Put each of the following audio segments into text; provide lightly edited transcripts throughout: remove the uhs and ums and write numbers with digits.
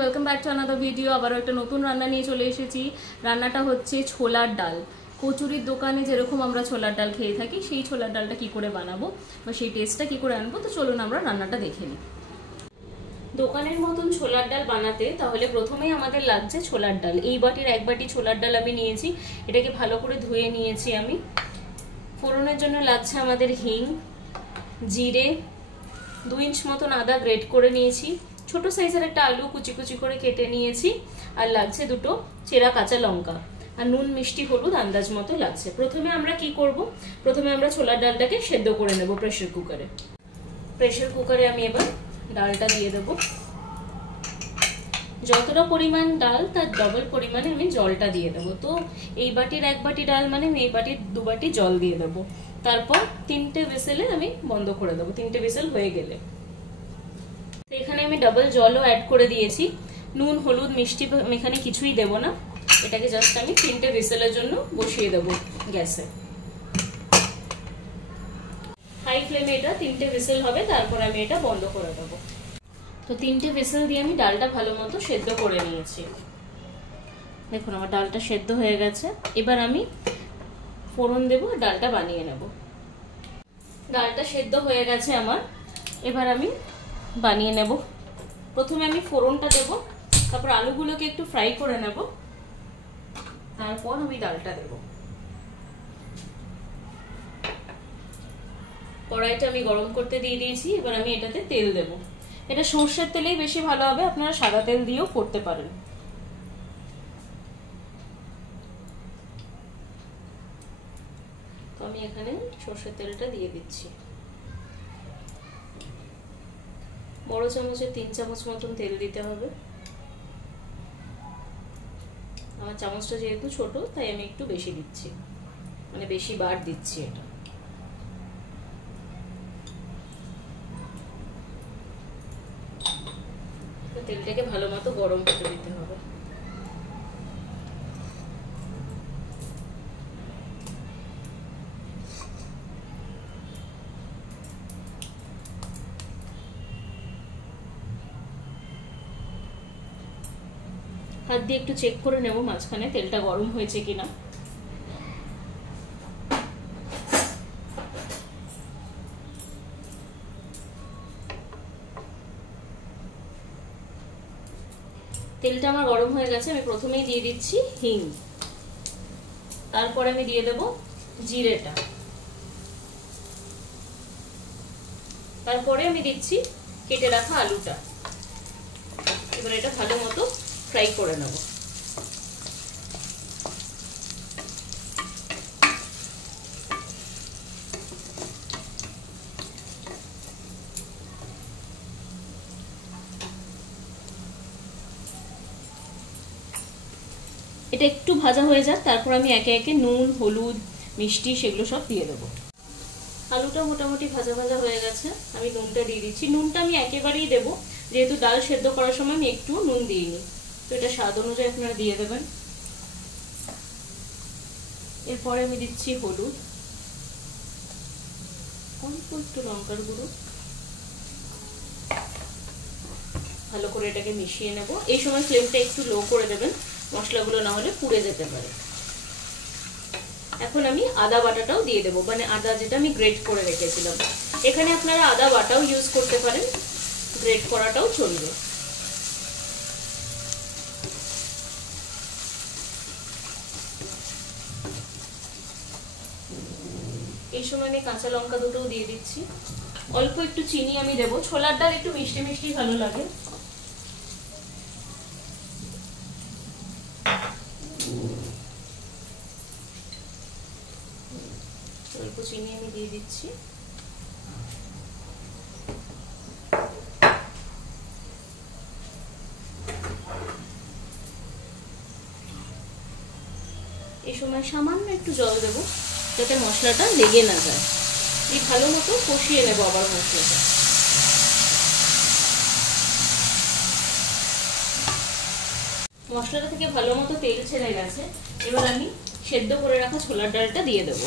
Welcome back to another video. আবারও একটা নতুন রান্না নিয়ে চলে এসেছি। রান্নাটা হচ্ছে ছোলার ডাল। কচুরির দোকানে যেরকম আমরা ছোলার ডাল খেয়ে থাকি, সেই ছোলার ডালটা কি করে বানাবো বা সেই টেস্টটা কি করে আনবো, তো চলুন আমরা রান্নাটা দেখে নিই। দোকানের মতন ছোলার ডাল বানাতে তাহলে প্রথমেই আমাদের লাগছে ছোলার ডাল। এই বাটির এক বাটি ছোলার ডাল আমি নিয়েছি। এটাকে ভালো করে ধুয়ে নিয়েছি আমি। ফোড়নের জন্য লাগছে আমাদের হিং, জিরে, 2 ইঞ্চ মতন আদা গ্রেট করে নিয়েছি, ছোট সাইজের একটা আলু কুচি কুচি করে কেটে নিয়েছি, আর লাগছে 2টো চেরা কাঁচা লঙ্কা, আর নুন মিষ্টি হলুদ আন্দাজ মতো লাগছে। প্রথমে আমরা কি করব, প্রথমে আমরা ছোলার ডালটাকে সেদ্ধ করে নেব প্রেসার কুকারে। প্রেসার কুকারে আমি এবার ডালটা দিয়ে দেব। যতটা পরিমাণ ডাল তার ডবল পরিমাণে আমি জলটা দিয়ে দেবো। তো এই বাটির 1 বাটি ডাল মানে আমি এই বাটির 2 বাটি জল দিয়ে দেবো। তারপর 3টে হুইসেলে আমি বন্ধ করে দেবো। 3টে হুইসেল হয়ে গেলে তো এখানে আমি ডাবল জলও অ্যাড করে দিয়েছি। নুন হলুদ মিষ্টি এখানে কিছুই দেব না, এটাকে জাস্ট আমি 3টে হুইসেলের জন্য বসিয়ে দেবো গ্যাসে। হাই ফ্লেমে এটা 3টে হুইসেল হবে, তারপর আমি এটা বন্ধ করে দেবো। তো 3টে হুইসেল দিয়ে আমি ডালটা ভালো মতো সেদ্ধ করে নিয়েছি। দেখুন আমার ডালটা সেদ্ধ হয়ে গেছে। এবার আমি ফোড়ন দেবো, ডালটা বানিয়ে নেব। ডালটা সেদ্ধ হয়ে গেছে আমার, এবার আমি বানিয়ে নেব। প্রথমে আমি ফোড়নটা দেব, তারপর আলুগুলোকে একটু ফ্রাই করে নেব, তারপর আমি ডালটা দেব। কড়াইটা আমি গরম করতে দিয়ে দিয়েছি। এবার আমি এটাতে তেল দেব। এটা সর্ষের তেলেই বেশি ভালো হবে, আপনারা সাদা তেল দিয়েও করতে পারেন। তো আমি এখানে সর্ষের তেলটা দিয়ে দিচ্ছি। বড় চামচে 3 চামচ মতন তেল দিতে হবে। আমার চামচটা যেহেতু ছোট তাই আমি একটু বেশি দিচ্ছি, মানে বেশি বার দিচ্ছি এটা। তেলটাকে ভালো মতো গরম করে দিতে হবে। হাত দিয়ে একটু চেক করে নেব মাঝখানে তেলটা গরম হয়েছে কিনা। তেলটা আমার গরম হয়ে গেছে। আমি প্রথমেই দিয়ে দিচ্ছি হিং, তারপরে আমি দিয়ে দেব জিরেটা, তারপরে আমি দিচ্ছি কেটে রাখা আলুটা। এবার এটা ভালো মতো ফ্রাই করে নেব। এটা একটু ভাজা হয়ে যাক, তারপর আমি একে একে নুন হলুদ মিষ্টি সেগুলো সব দিয়ে দেবো। আলুটা মোটামুটি ভাজা ভাজা হয়ে গেছে। আমি নুনটা দিয়ে দিচ্ছি। নুনটা আমি একেবারেই দেবো, যেহেতু ডাল সেদ্ধ করার সময় আমি একটু নুন দিইনি। তো এটা স্বাদ অনুযায়ী আপনারা দিয়ে দেবেন। এরপরে আমি দিচ্ছি হলুদ, অল্প একটু লঙ্কার গুঁড়ো। ভালো করে এটাকে মিশিয়ে নেব। এই সময় ফ্লেমটা একটু লো করে দেবেন, মশলাগুলো না হলে পুড়ে যেতে পারে। এখন আমি আদা বাটাটাও দিয়ে দেবো, মানে আদা যেটা আমি গ্রেট করে রেখেছিলাম। এখানে আপনারা আদা বাটাও ইউজ করতে পারেন, গ্রেট করাটাও চলবে। এই সময় আমি কাঁচা লঙ্কা দুটোও দিয়ে দিচ্ছি। অল্প একটু চিনি আমি দেবো, ছোলার ডাল একটু মিষ্টি মিষ্টি ভালো লাগে। অল্প চিনি আমি দিয়ে দিচ্ছি। এই সময় সামান্য একটু জল দেব, যাতে মশলাটা লেগে না যায়। এই ভালো মতো কষিয়ে নেব আবার মশলাটা। মশলাটা থেকে ভালো মতো তেল ছেড়ে গেছে। এবার আমি সেদ্ধ করে রাখা ছোলার ডালটা দিয়ে দেবো।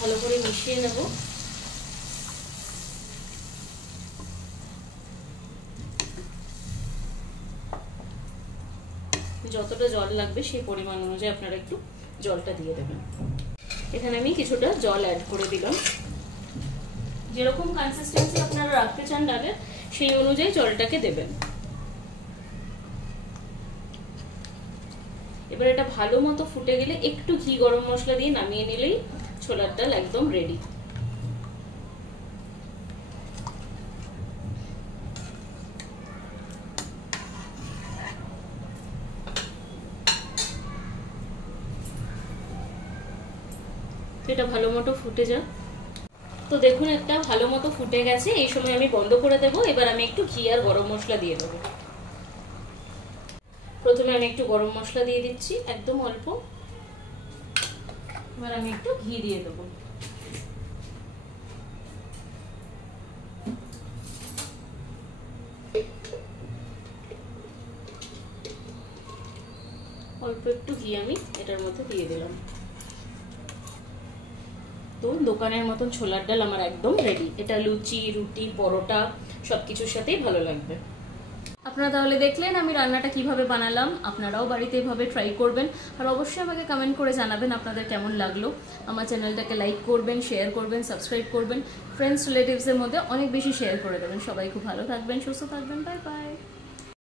ভালো করে মিশিয়ে নেব। যতটা জল লাগবে সেই পরিমাণ অনুযায়ী আপনারা একটু জলটা দিয়ে দেবেন। এখানে আমি কিছুটা জল অ্যাড করে দিলাম। যেরকম কনসিস্টেন্সি আপনারা রাখতে চান ডালের সেই অনুযায়ী জলটাকে দেবেন। এবার এটা ভালো মতো ফুটে গেলে একটু ঘি গরম মশলা দিয়ে নামিয়ে নিলেই ছোলার ডাল একদম রেডি। এটা ভালো মতো ফুটে যাক। তো দেখুন একটা ভালো মতো ফুটে গেছে, এই সময় আমি বন্ধ করে দেবো। এবার আমি একটু ঘি আর গরম মশলা দিয়ে দেবো। প্রথমে আমি একটু গরম মশলা দিয়ে দিচ্ছি, একদম অল্প। এবার আমি একটু ঘি দিয়ে দেবো। অল্প একটু ঘি আমি এটার মধ্যে দিয়ে দিলাম। তো দোকানের মতন ছোলার ডাল আমার একদম রেডি। এটা লুচি, রুটি, পরোটা সবকিছুর সাথেই ভালো লাগবে। আপনারা তাহলে দেখলেন আমি রান্নাটা কিভাবে বানালাম। আপনারাও বাড়িতে এভাবে ট্রাই করবেন আর অবশ্যই আমাকে কমেন্ট করে জানাবেন আপনাদের কেমন লাগলো। আমার চ্যানেলটাকে লাইক করবেন, শেয়ার করবেন, সাবস্ক্রাইব করবেন, ফ্রেন্ডস রিলেটিভসের মধ্যে অনেক বেশি শেয়ার করে দেবেন। সবাই খুব ভালো থাকবেন, সুস্থ থাকবেন। Bye bye.